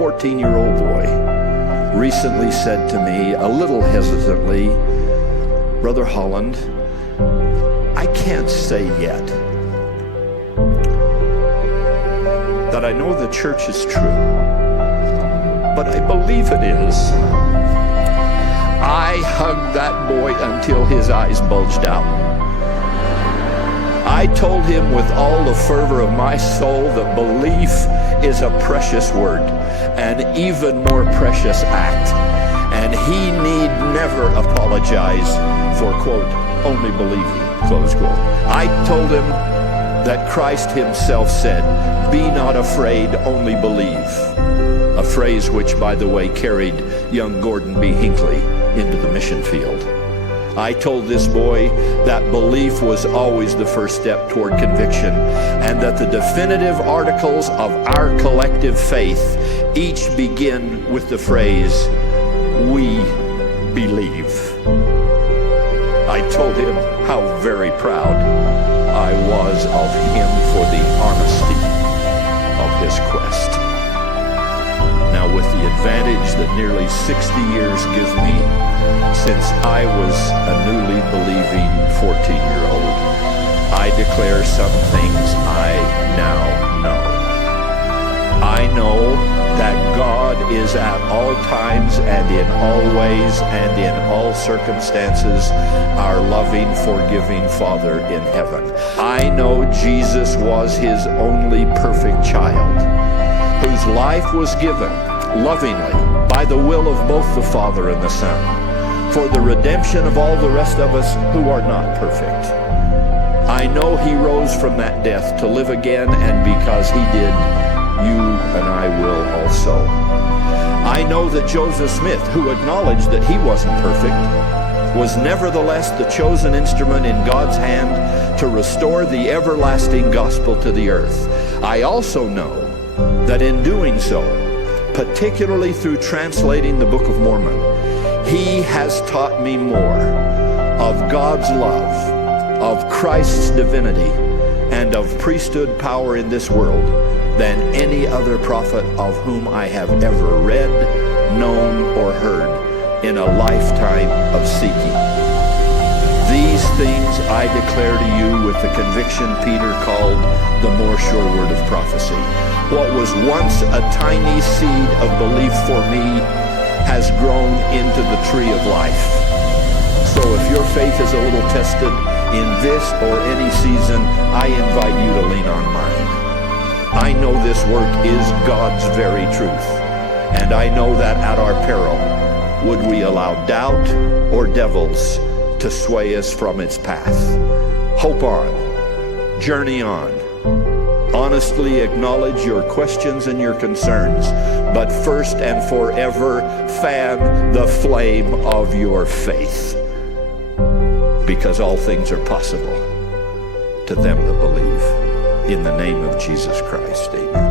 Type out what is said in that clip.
14-year-old boy recently said to me, a little hesitantly, "Brother Holland, I can't say yet that I know the church is true, but I believe it is." I hugged that boy until his eyes bulged out. I told him with all the fervor of my soul that belief is a precious word, an even more precious act, and he need never apologize for, quote, only believing, close quote. I told him that Christ himself said, "Be not afraid, only believe," a phrase which, by the way, carried young Gordon B. Hinckley into the mission field. I told this boy that belief was always the first step toward conviction, and that the definitive articles of our collective faith each begin with the phrase, "We believe." I told him how very proud I was of him for the honesty of his quest. Now, with the advantage that nearly 60 years give me, since I was a newly believing 14-year-old, I declare some things I now know. I know that God is at all times and in all ways and in all circumstances our loving, forgiving Father in heaven. I know Jesus was his only perfect child, whose life was given lovingly by the will of both the Father and the Son, for the redemption of all the rest of us who are not perfect. I know he rose from that death to live again, and because he did, you and I will also. I know that Joseph Smith, who acknowledged that he wasn't perfect, was nevertheless the chosen instrument in God's hand to restore the everlasting gospel to the earth. I also know that in doing so, particularly through translating the Book of Mormon, he has taught me more of God's love, of Christ's divinity, and of priesthood power in this world than any other prophet of whom I have ever read, known, or heard in a lifetime of seeking. These things I declare to you with the conviction Peter called the more sure word of prophecy. What was once a tiny seed of belief for me has grown into the tree of life. So if your faith is a little tested in this or any season, I invite you to lean on mine. I know this work is God's very truth, and I know that at our peril would we allow doubt or devils to sway us from its path. Hope on, journey on. Honestly acknowledge your questions and your concerns, but first and forever fan the flame of your faith, because all things are possible to them that believe. In the name of Jesus Christ, amen.